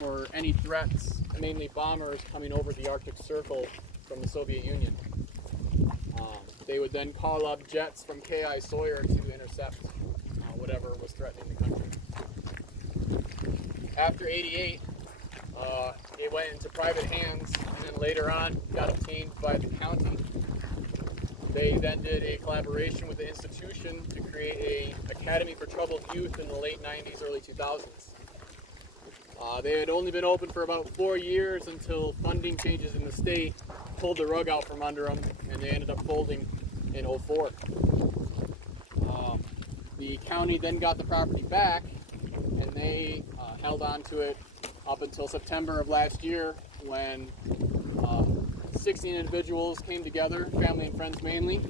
for any threats, mainly bombers coming over the Arctic Circle from the Soviet Union. They would then call up jets from K.I. Sawyer to intercept whatever was threatening the country. After '88, it went into private hands, and then later on got obtained by the county. They then did a collaboration with the institution to create an academy for troubled youth in the late 90s, early 2000s. They had only been open for about 4 years until funding changes in the state pulled the rug out from under them, and they ended up folding in '04. The county then got the property back, and they held on to it up until September of last year, when 16 individuals came together, family and friends mainly,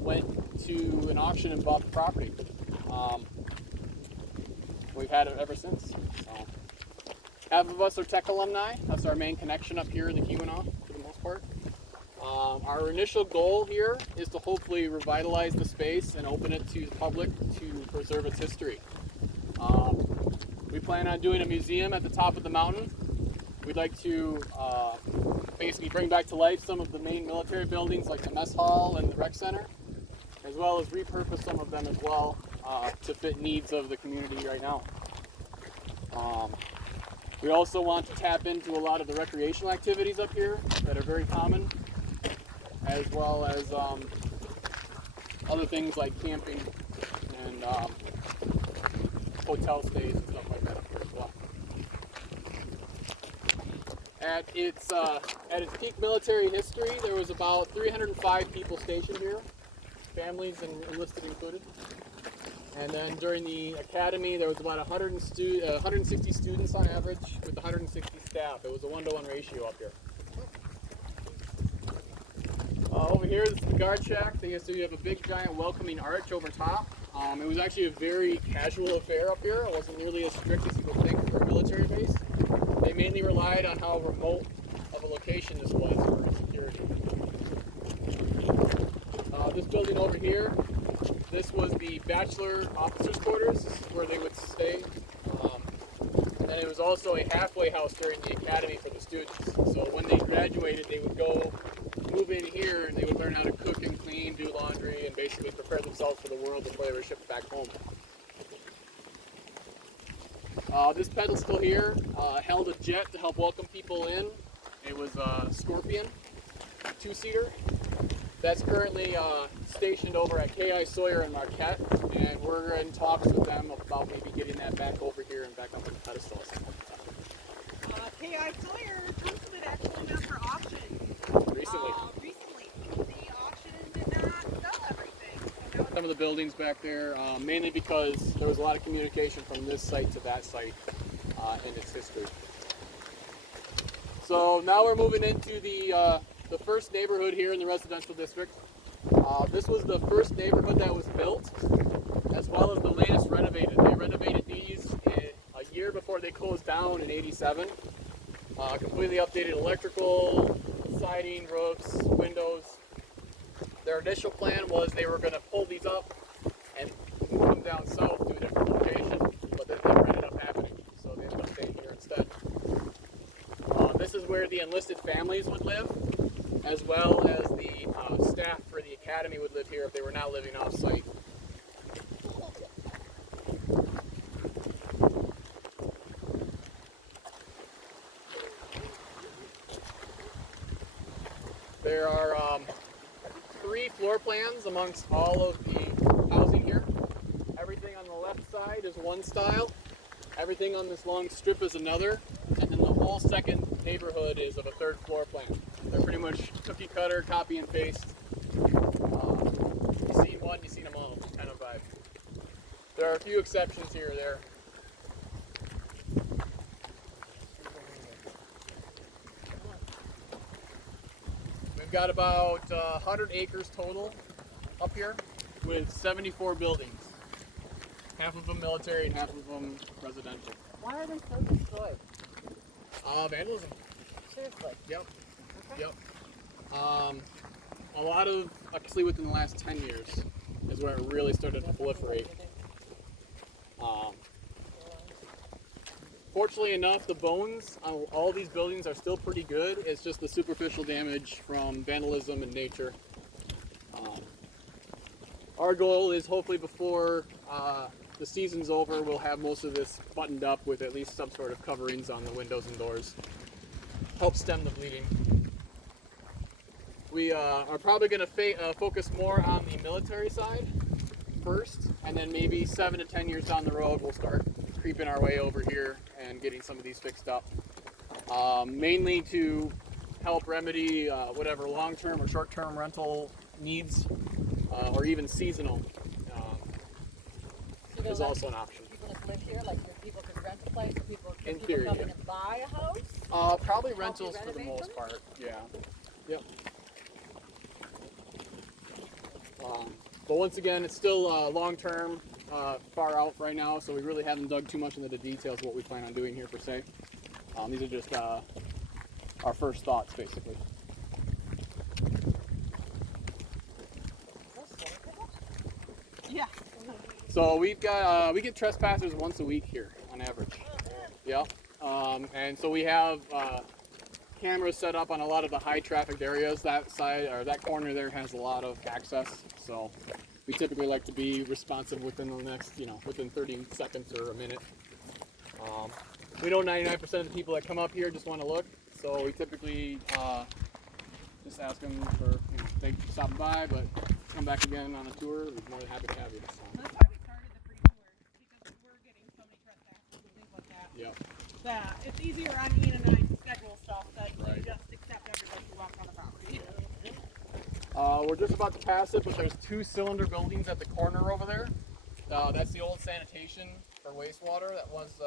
went to an auction and bought the property. We've had it ever since. So, half of us are Tech alumni. That's our main connection up here in the Keweenaw for the most part. Our initial goal here is to hopefully revitalize the space and open it to the public to preserve its history. We plan on doing a museum at the top of the mountain. We'd like to basically bring back to life some of the main military buildings like the mess hall and the rec center, as well as repurpose some of them as well to fit needs of the community right now. We also want to tap into a lot of the recreational activities up here that are very common, as well as other things like camping and hotel stays and stuff like that up here as well. At its peak military history, there was about 305 people stationed here, families and enlisted included. And then during the academy, there was about 160 students on average with 160 staff. It was a 1-to-1 ratio up here. Over here, this is the guard shack. So you have a big, giant, welcoming arch over top. It was actually a very casual affair up here. It wasn't nearly as strict as you would think for a military base. They mainly relied on how remote of a location this was for security. This building over here, this was the bachelor officers' quarters. This is where they would stay. And then it was also a halfway house during the academy for the students. So when they graduated, they would go move in here, and they would learn how to cook and clean, do laundry, and basically prepare themselves for the world before they were shipped back home. This pedestal here held a jet to help welcome people in. It was a Scorpion, 2-seater. That's currently stationed over at K.I. Sawyer in Marquette, and we're in talks with them about maybe getting that back over here and back up on the pedestal or something like that. K.I. Sawyer, most of it actually went for auction. Recently. The auction did not sell everything. Some of the buildings back there, mainly because there was a lot of communication from this site to that site in its history. So now we're moving into the first neighborhood here in the residential district. This was the first neighborhood that was built, as well as the latest renovated. They renovated these a year before they closed down in '87. Completely updated electrical, siding, roofs, windows. Their initial plan was they were going to pull these up and move them down south to a different location, but that never ended up happening, so they ended up staying here instead. This is where the enlisted families would live, as well as the staff for the academy would live here if they were not living off-site. There are 3 floor plans amongst all of the housing here. Everything on the left side is one style, everything on this long strip is another, and then the whole second neighborhood is of a 3rd floor plan. They're pretty much cookie cutter, copy and paste. You see one, you see them all kind of vibe. There are a few exceptions here or there. We've got about 100 acres total up here with 74 buildings. Half of them military and half of them residential. Why are they so destroyed? Vandalism. Seriously? Yep. Okay. Yep. A lot of, actually within the last 10 years, is where it really started to proliferate. Fortunately enough, the bones on all these buildings are still pretty good. It's just the superficial damage from vandalism and nature. Our goal is hopefully before the season's over, we'll have most of this buttoned up with at least some sort of coverings on the windows and doors. Help stem the bleeding. We are probably going to focus more on the military side first, and then maybe 7 to 10 years down the road, we'll start creeping our way over here and getting some of these fixed up. Mainly to help remedy whatever long-term or short-term rental needs, or even seasonal is also an option. People that live here, like people can rent a place, people In can theory, come yeah. in and buy a house. Probably rentals for the renovate most them? part, yeah. Yep. But once again, it's still long-term, far out right now, so we really haven't dug too much into the details of what we plan on doing here per se. These are just our first thoughts, basically. Yeah. So we get trespassers once a week here on average. Yeah. And so we have cameras set up on a lot of the high trafficked areas. That side or that corner there has a lot of access. So we typically like to be responsive within the next, within 30 seconds or a minute. We know 99% of the people that come up here just want to look. So we typically just ask them for, thank you for stopping by, but come back again on a tour. We're more than happy to have you. So. That's why we started the free tours, because we're getting so many trespassers and things like that. Yeah. That it's easier on Ian and I to schedule stuff than Right. you just accept everybody who walks on the property. We're just about to pass it, but there's 2 cylinder buildings at the corner over there. That's the old sanitation for wastewater that was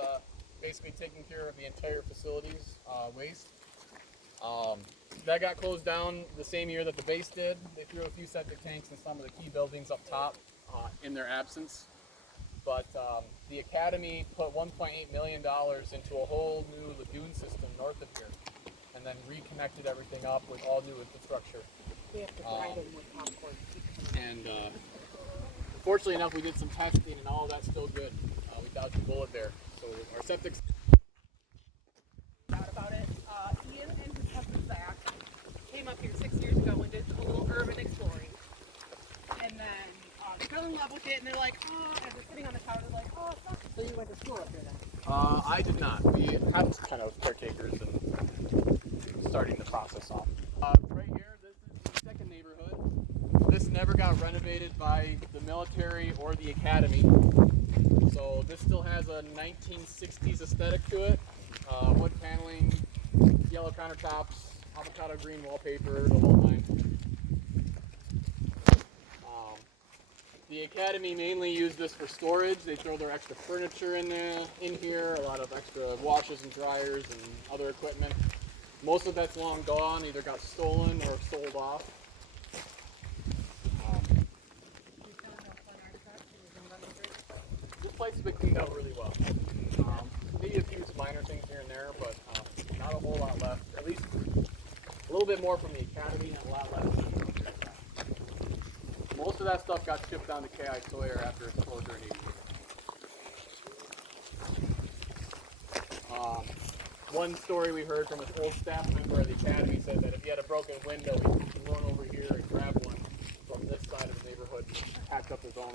basically taking care of the entire facility's waste. That got closed down the same year that the base did. They threw a few septic tanks in some of the key buildings up top in their absence. But the academy put $1.8 million into a whole new lagoon system north of here, and then reconnected everything up with all new infrastructure. We have to grind them with popcorn. And fortunately enough, we did some testing, and all of that's still good. We dodged a bullet there. So our septic. About it. Ian and his husband Zach came up here 6 years ago and did a little urban exploring. And then they fell in love with it, and they're like, as they're sitting on the couch, they're like, it's not. So you went to school up here then? I did not. We have kind of caretakers and starting the process off. Right here, this is the second neighborhood. This never got renovated by the military or the academy. So this still has a 1960s aesthetic to it. Wood paneling, yellow countertops, avocado green wallpaper, the whole nine. The academy mainly used this for storage. They throw their extra furniture in here, a lot of extra washers and dryers and other equipment. Most of that's long gone, either got stolen or sold off. This place has been cleaned up really well. Maybe a few minor things here and there, but not a whole lot left. At least a little bit more from the academy and a lot less. Most of that stuff got shipped down to K.I. Sawyer after its closure in 88. One story we heard from an old staff member of the academy said that if he had a broken window, he'd run over here and grab one from this side of the neighborhood and packed up his own.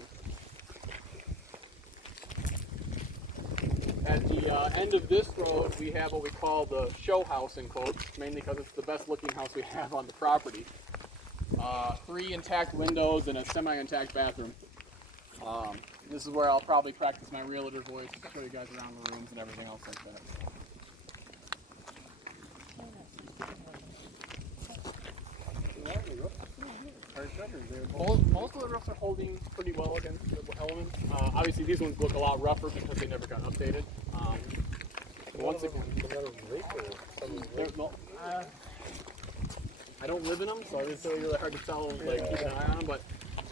At the end of this road, we have what we call the show house in quotes, mainly because it's the best looking house we have on the property. 3 intact windows and a semi-intact bathroom. This is where I'll probably practice my realtor voice, show you guys around the rooms and everything else like that. Most of the roofs are holding pretty well against the elements. Obviously, these ones look a lot rougher because they never got updated. Once again, I don't live in them, so it's really hard to tell, like, keep an eye on them. But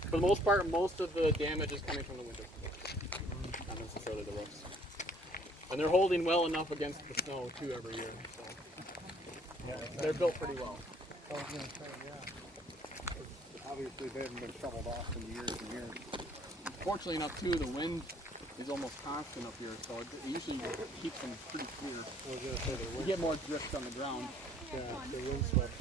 for the most part, most of the damage is coming from the windows, not necessarily the roofs. And they're holding well enough against the snow too every year. So they're built pretty well. I was going to say, yeah. Obviously, they haven't been shoveled off in years and years. Fortunately enough, too, the wind is almost constant up here, so it usually keeps them pretty clear. You get more drift on the ground. Yeah, the windswept.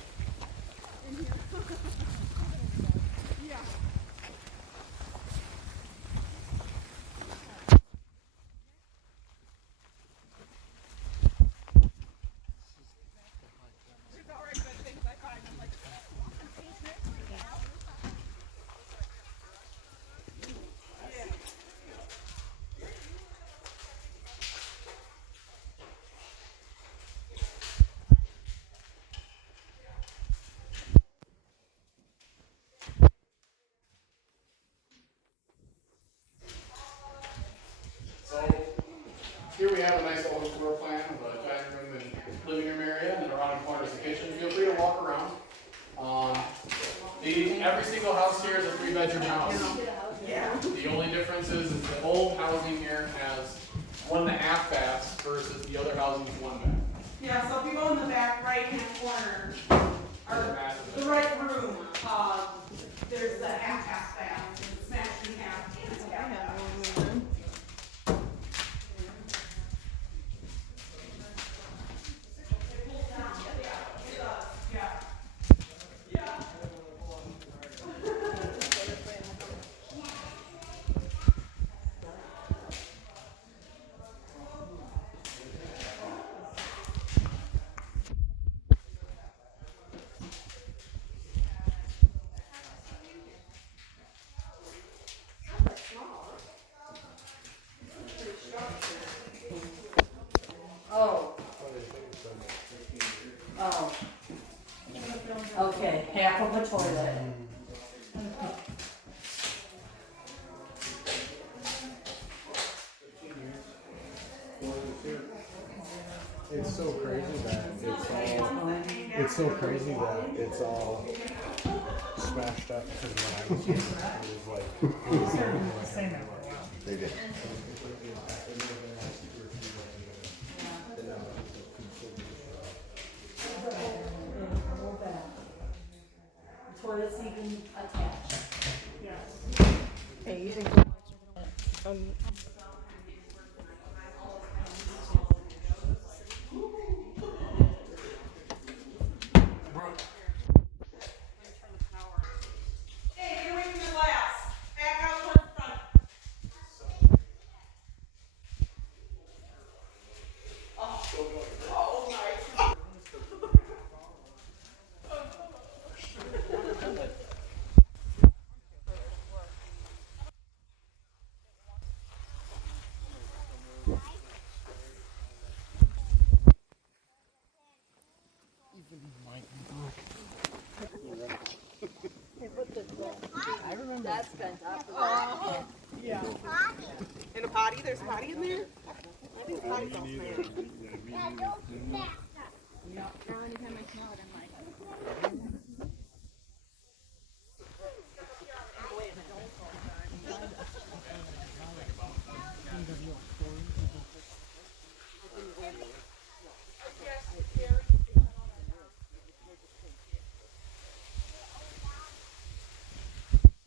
Here we have a nice old floor plan of a dining room and living room area, and then around the corner is the kitchen. Feel free to walk around. Every single house here is a 3-bedroom house. The only difference is the old housing here has 1.5 baths versus the other housing is 1 bath. Yeah, so if you go in the back right-hand corner, or the right room, there's the half bath, it's smashed in half. Oh. Okay, half of a toilet. It's so crazy that it's all smashed up because when I was here, it was like they did. Toilet's even attached. Hey, you think Hey, get away from the glass. Back out towards the front. Oh my. I remember that's bent up. Yeah. In a potty? There's a potty in there? I think the potty's all planned.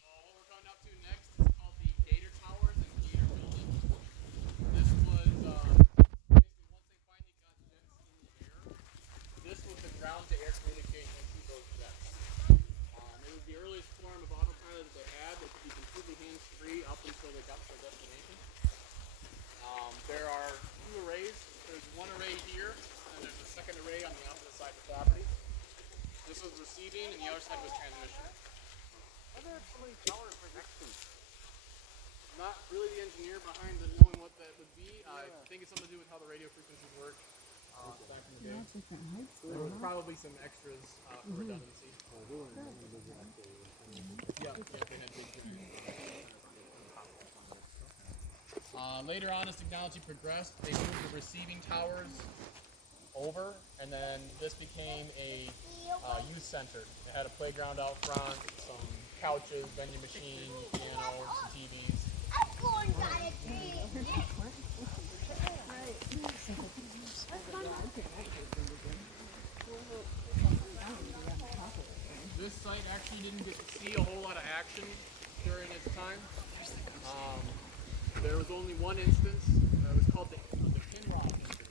What we're coming up to next is called the Gator Towers and Gator Building. This was basically once they finally got jets in the air, this was the ground to air communication to those jets. It was the earliest form of autopilot that they had that could be completely hands-free up until they got to their destination. There are 2 arrays. There's 1 array here, and there's a second array on the opposite side of the property. This was receiving, and the other side was transmission. Not really the engineer behind the knowing what that would be. I think it's something to do with how the radio frequencies work back in the day. There was probably some extras for redundancy. Yeah, they had big later on, as technology progressed, they moved the receiving towers over, and then this became a youth center. It had a playground out front, some couches, vending machine, piano, some TVs. This site actually didn't get to see a whole lot of action during its time. there was only one instance. It was called the Kinross incident.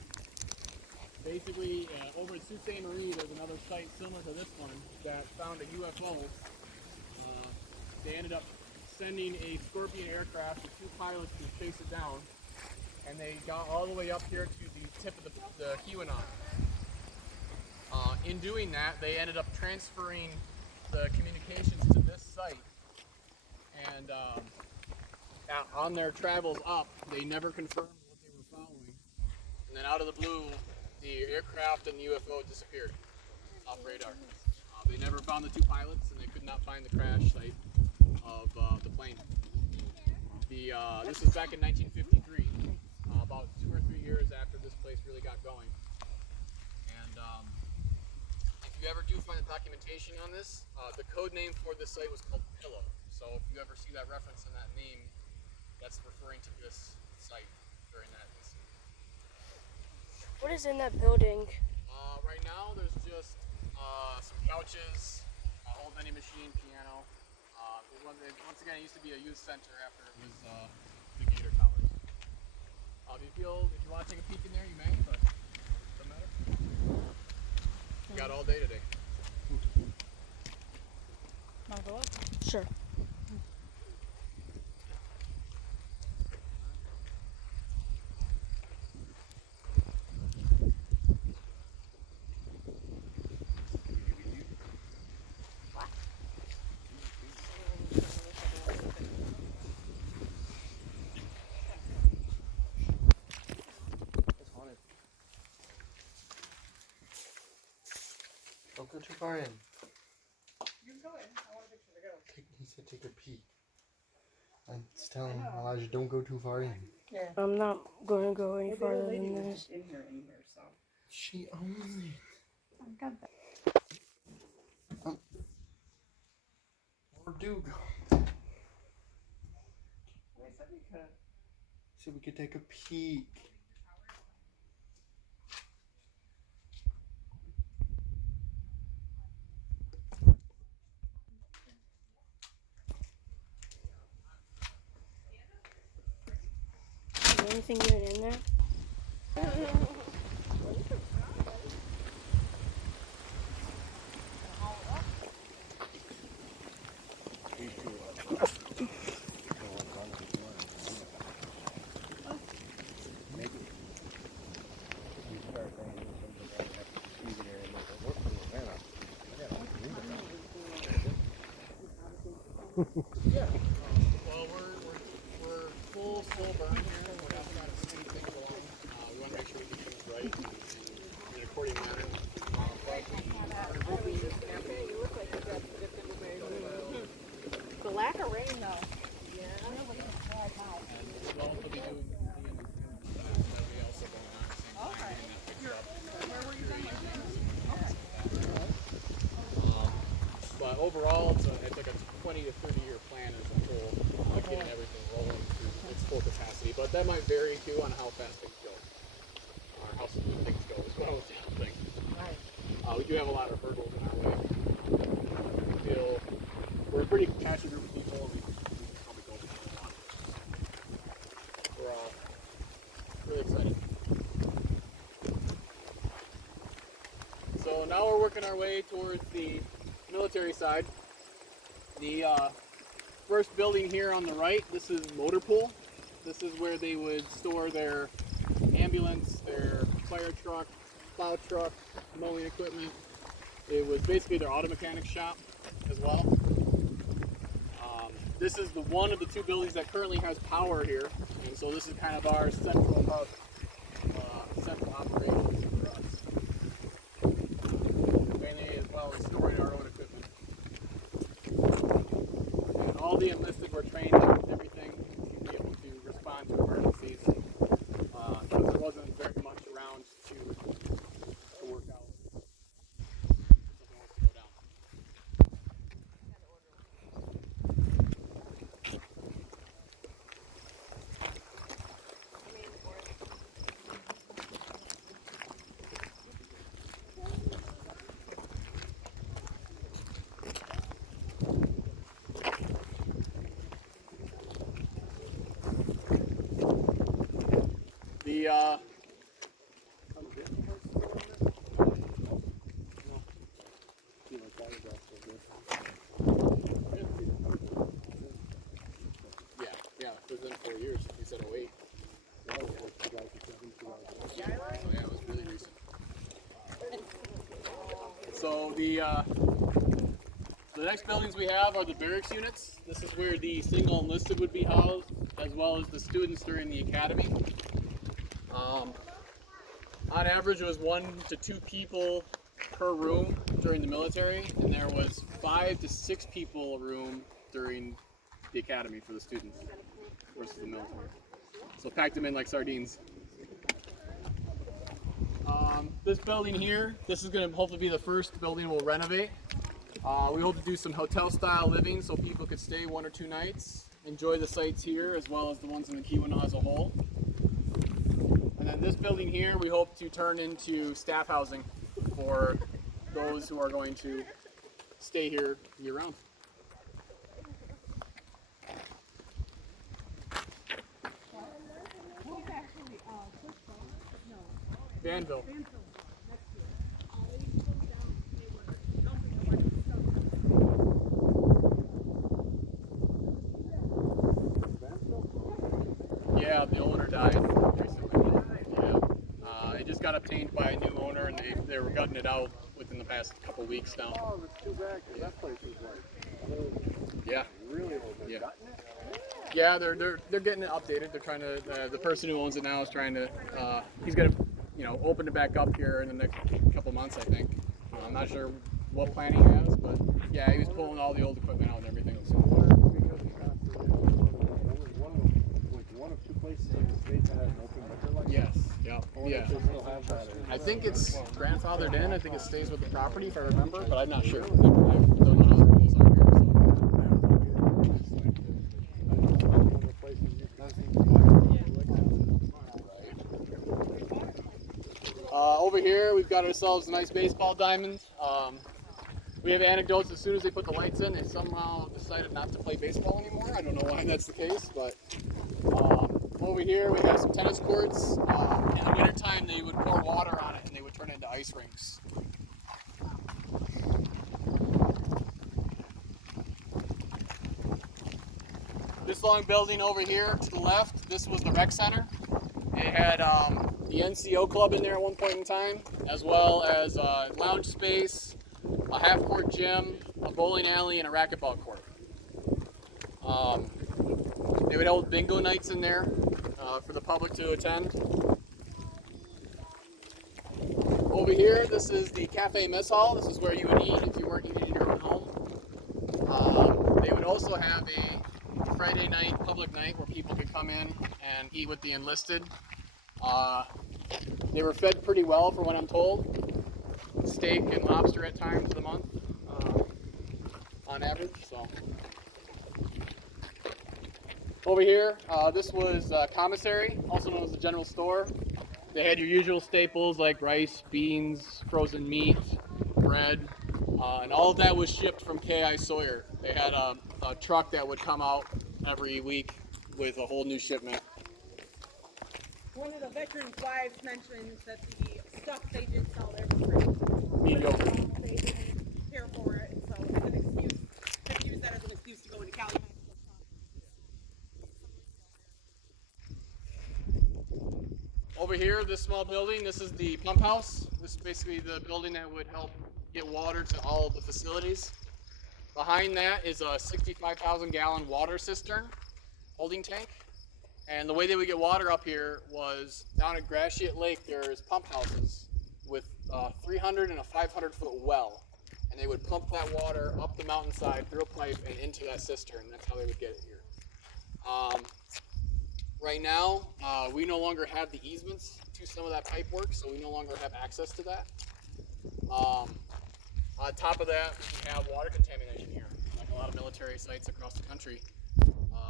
Basically, over at Sault Ste. Marie, there's another site similar to this one that found a UFO. They ended up sending a Scorpion aircraft with 2 pilots to chase it down, and they got all the way up here to the tip of the Huonon. In doing that, they ended up transferring the communications to this site, and on their travels up, they never confirmed what they were following, and then out of the blue, the aircraft and the UFO disappeared off radar. They never found the 2 pilots, and they could not find the crash site of the plane. This was back in 1953, about 2 or 3 years after this place really got going. And if you ever do find the documentation on this, the code name for this site was called Pillow. So if you ever see that reference in that name, that's referring to this site during that incident. What is in that building? Right now, there's just some couches, a whole vending machine, piano. Once again, it used to be a youth center after it was the Gator Towers. If you want to take a peek in there, you may, but it doesn't matter. We got all day today. Want to go up? Sure. Don't go too far in. You can go in. I want a picture to go. He said take a peek. I'm just telling Elijah, don't go too far in. Yeah. I'm not going to go any farther than this. in here anywhere, so. She owns it. I got that. Or do go. They said we could. So we could take a peek. Is there anything even in there? Yeah. Well, we're full burn here. We're not trying to speed things along. We want to make sure we do things right in an according manner. The lack of rain, though. And we'll also be doing the that we also going on at the same time, getting that fixed up. Where were you going? But overall, it's like a 20 to 30 year plan as a whole, getting everything rolling to its full capacity. But that might vary too on how fast things go, or how smooth things go as well with the whole thing. Right. We do have a lot of hurdles in our way. We feel we're a pretty passionate group of people, and we can probably go through a lot. We're all really excited. So now we're working our way towards the military side. The first building here on the right, this is motor pool. This is where they would store their ambulance, their fire truck, plow truck, mowing equipment. It was basically their auto mechanic shop as well. This is the one of the 2 buildings that currently has power here, and so this is kind of our central hub, central operations for us. Mainly as well as storing our own equipment. And all the enlisted were trained on everything to be able to respond to emergencies. Because there wasn't very much around to work out if something was to go down. So the next buildings we have are the barracks units. This is where the single enlisted would be housed, as well as the students during the academy. On average, it was 1 to 2 people per room during the military, and there was 5 to 6 people a room during the academy for the students versus the military. So packed them in like sardines. This building here, this is going to hopefully be the first building we'll renovate. We hope to do some hotel-style living so people could stay 1 or 2 nights, enjoy the sights here as well as the ones in the Keweenaw as a whole. And then this building here, we hope to turn into staff housing for those who are going to stay here year-round. Vanville. Yeah, the owner died recently. Yeah. It just got obtained by a new owner, and they were gutting it out within the past couple weeks now. Oh, it's too bad, 'cause that place is like, Yeah. really old. Yeah. Yeah, they're getting it updated. They're trying to. The person who owns it now is trying to. He's gonna, open it back up here in the next couple months, I think. I'm not sure what plan he has, but yeah, he was pulling all the old equipment out and everything. So. Because it's constantly, that was one of 2 places in the state that had an open liquor license. Yes. Yeah. I wonder Yeah. if they still have that. I think it's grandfathered in. I think it stays with the property, if I remember, but I'm not sure. I don't know how the rules are here. One of the places you can see. Over here, we've got ourselves a nice baseball diamond. We have anecdotes. As soon as they put the lights in, they somehow decided not to play baseball anymore. I don't know why that's the case, but over here we have some tennis courts. In the wintertime, they would pour water on it and they would turn it into ice rinks. This long building over here to the left, this was the rec center. It had the NCO club in there at one point in time, as well as a lounge space, a half-court gym, a bowling alley, and a racquetball court. They would hold bingo nights in there for the public to attend. Over here, this is the cafe mess hall. This is where you would eat if you weren't eating in your own home. They would also have a Friday night public night where people could come in and eat with the enlisted. They were fed pretty well for what I'm told. Steak and lobster at times of the month, on average. So over here, this was commissary, also known as the general store. They had your usual staples like rice, beans, frozen meat, bread, and all of that was shipped from K.I. Sawyer. They had a truck that would come out every week with a whole new shipment. One of the veterans' wives mentioned that the stuff they did sell there was free. Mediocre. They didn't care for it, so it's an excuse. Could use that as an excuse to go into Cali. Over here, this small building, this is the pump house. This is basically the building that would help get water to all of the facilities. Behind that is a 65,000 gallon water cistern holding tank. And the way they would get water up here was down at Gratiot Lake, there's pump houses with 300 and a 500 foot well. And they would pump that water up the mountainside through a pipe and into that cistern. That's how they would get it here. Right now, we no longer have the easements to some of that pipe work, so we no longer have access to that. On top of that, we have water contamination here, like a lot of military sites across the country.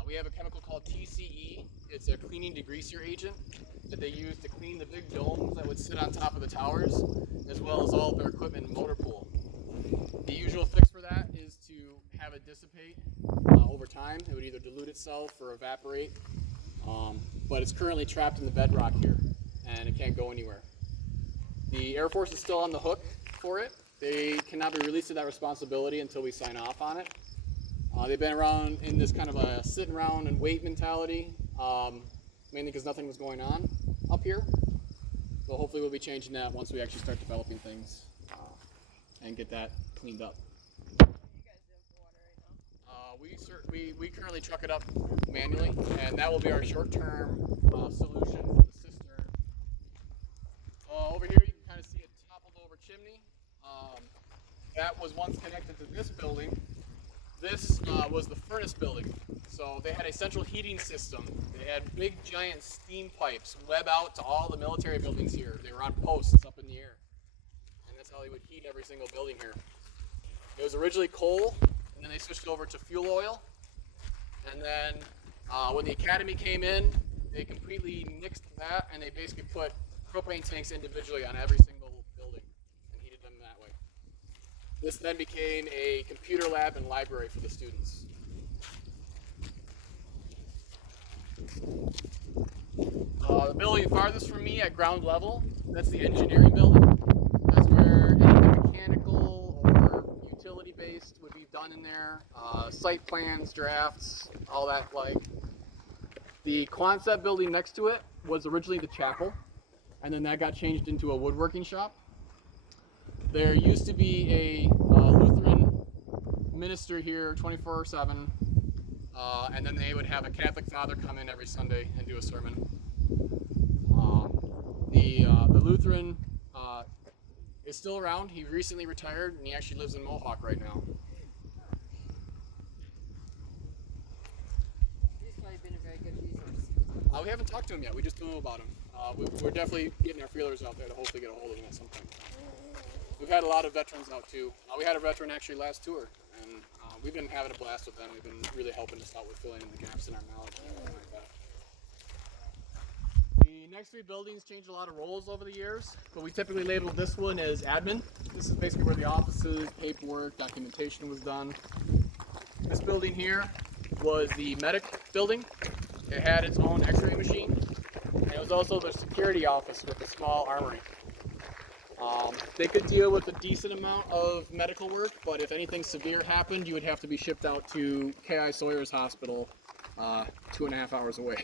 We have a chemical called TCE. It's a cleaning degreaser agent that they use to clean the big domes that would sit on top of the towers, as well as all of their equipment and motor pool. The usual fix for that is to have it dissipate over time. It would either dilute itself or evaporate, but it's currently trapped in the bedrock here, and it can't go anywhere. The Air Force is still on the hook for it. They cannot be released of that responsibility until we sign off on it. They've been around in this kind of a sit around and wait mentality, mainly because nothing was going on up here. So hopefully we'll be changing that once we actually start developing things. and get that cleaned up. You guys do for water right now? We currently truck it up manually, and that will be our short-term solution for the cistern. Over here you can kind of see a toppled over chimney. That was once connected to this building. This was the furnace building. So they had a central heating system. They had big giant steam pipes web out to all the military buildings here. They were on posts up in the air. And that's how they would heat every single building here. It was originally coal, and then they switched over to fuel oil. And then when the academy came in, they completely nixed that, and they basically put propane tanks individually on every single building and heated them that way. This then became a computer lab and library for the students. The building farthest from me at ground level, that's the engineering building. That's where anything mechanical or utility based would be done in there. Site plans, drafts, all that like. The concept building next to it was originally the chapel, and then that got changed into a woodworking shop. There used to be a Lutheran minister here 24/7, and then they would have a Catholic father come in every Sunday and do a sermon. The Lutheran is still around. He recently retired, and he actually lives in Mohawk right now. He's probably been a very good resource. We haven't talked to him yet. We just know about him. We're definitely getting our feelers out there to hopefully get a hold of him at some point. We've had a lot of veterans out too. We had a veteran actually last tour, and we've been having a blast with them. They've been really helping us out with filling in the gaps in our knowledge and everything like that. The next three buildings changed a lot of roles over the years, but we typically labeled this one as admin. This is basically where the offices, paperwork, documentation was done. This building here was the medic building. It had its own x-ray machine, and it was also the security office with a small armory. They could deal with a decent amount of medical work, but if anything severe happened, you would have to be shipped out to K.I. Sawyer's Hospital 2.5 hours away.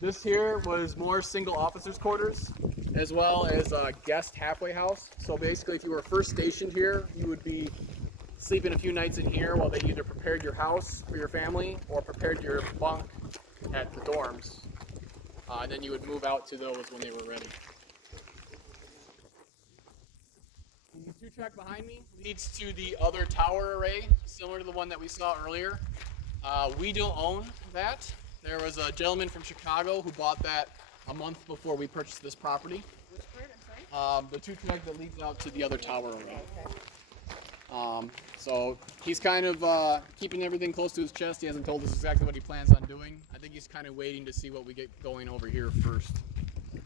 This here was more single officers' quarters, as well as a guest halfway house. So basically, if you were first stationed here, you would be sleeping a few nights in here while they either prepared your house for your family or prepared your bunk at the dorms. And then you would move out to those when they were ready. The two-track behind me leads to the other tower array, similar to the one that we saw earlier. We don't own that. There was a gentleman from Chicago who bought that a month before we purchased this property. Which part? I'm sorry? The two-track that leads out to the other tower array. So he's kind of keeping everything close to his chest. He hasn't told us exactly what he plans on doing. I think he's kind of waiting to see what we get going over here first.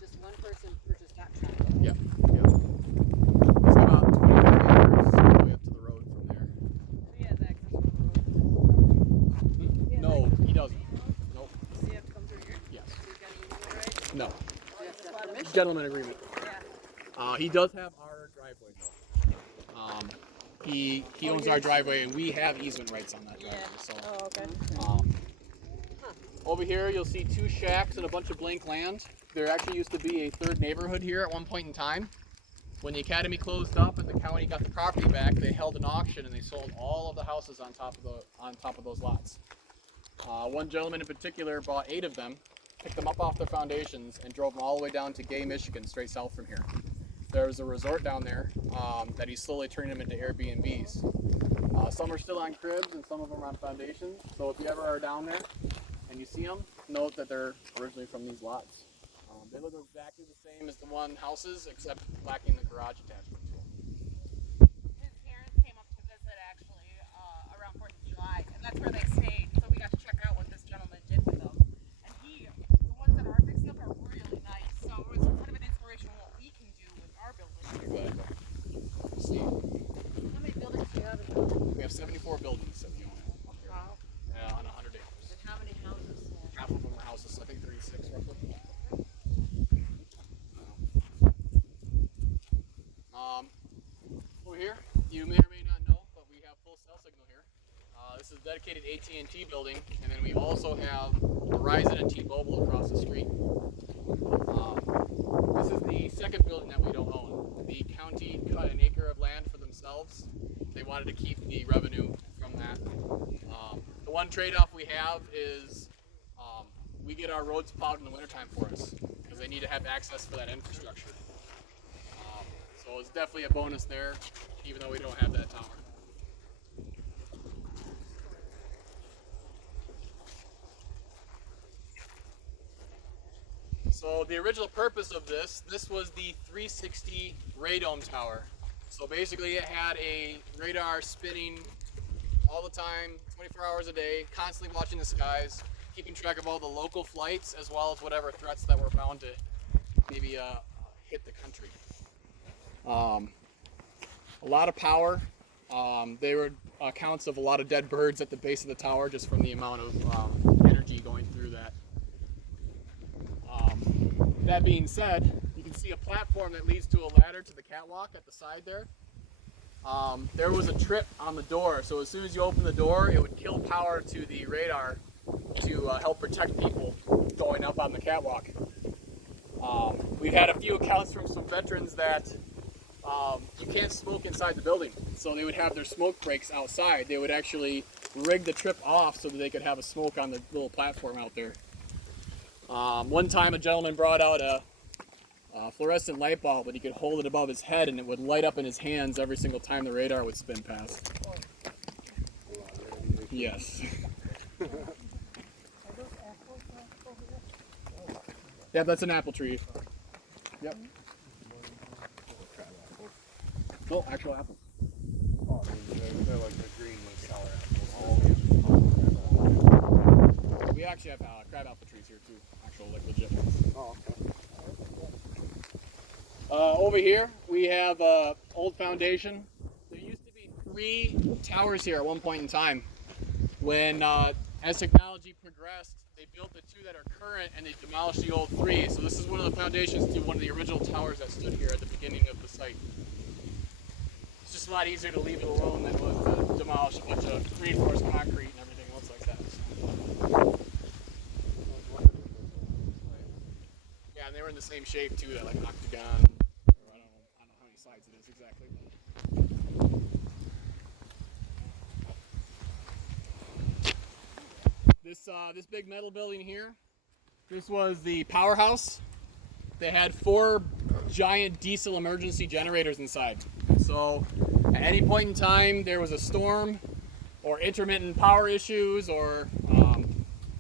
Just one person purchased that track. Yep. He's got about 25 acres all the way up to the road from there. He has access to the road. No, he doesn't. Nope. Does he have to come through here? Yes. So he's got to use it, right? No. You have to have permission. Gentleman agreement. Yeah. He does have our driveway though. He owns our driveway, and we have easement rights on that driveway. So. Oh, okay. Over here, you'll see two shacks and a bunch of blank land. There actually used to be a third neighborhood here at one point in time. When the academy closed up and the county got the property back, they held an auction and they sold all of the houses on top of those lots. One gentleman in particular bought 8 of them, picked them up off their foundations, and drove them all the way down to Gay, Michigan, straight south from here. There's a resort down there that he's slowly turning them into Airbnbs. Some are still on cribs and some of them are on foundations. So if you ever are down there and you see them, note that they're originally from these lots. They look exactly the same as the one houses, except lacking the garage attachment to them. His parents came up to visit actually around 4th of July, and that's where they stayed. So we got to check out what this gentleman did with them. And the ones that are fixed up are really nice. So it was kind of an inspiration of what we can do with our building. Good. See, How many buildings do you have in total? we have 74 buildings that we own up here. Wow. On 100 acres. And how many houses? Half of them are houses, so I think 36 roughly. Over here, you may or may not know, but we have full cell signal here. This is a dedicated AT&T building, and then we also have Verizon and T-Mobile across the street. This is the second building that we don't own. The county cut an acre of land for themselves. They wanted to keep the revenue from that. The one trade-off we have is we get our roads plowed in the wintertime for us because they need to have access for that infrastructure. So it's definitely a bonus there, even though we don't have that tower. So the original purpose of this was the 360 radome tower. So basically it had a radar spinning all the time, 24 hours a day, constantly watching the skies, keeping track of all the local flights as well as whatever threats that were bound to maybe hit the country. A lot of power. There were accounts of a lot of dead birds at the base of the tower just from the amount of energy going through that. That being said, you can see a platform that leads to a ladder to the catwalk at the side there. There was a trip on the door, so as soon as you open the door, it would kill power to the radar to help protect people going up on the catwalk. We've had a few accounts from some veterans that you can't smoke inside the building, so they would have their smoke breaks outside. They would actually rig the trip off so that they could have a smoke on the little platform out there. One time a gentleman brought out a fluorescent light bulb, but he could hold it above his head and it would light up in his hands every single time the radar would spin past. Yes. Yeah, that's an apple tree. Yep. No, actual apples. Oh, they're like the green with sour apples. We actually have crab apple trees here too, actual like legit ones. Oh, okay. Over here we have old foundation. There used to be 3 towers here at one point in time. When as technology progressed, they built the 2 that are current and they demolished the old 3. So this is one of the foundations to one of the original towers that stood here at the beginning of the site. It's just a lot easier to leave it alone than it was to demolish a bunch of reinforced concrete and everything else like that. So. Yeah, and they were in the same shape too, that like octagon. Or I don't know how many sides it is exactly. This big metal building here, this was the powerhouse. They had 4 giant diesel emergency generators inside. So at any point in time there was a storm or intermittent power issues or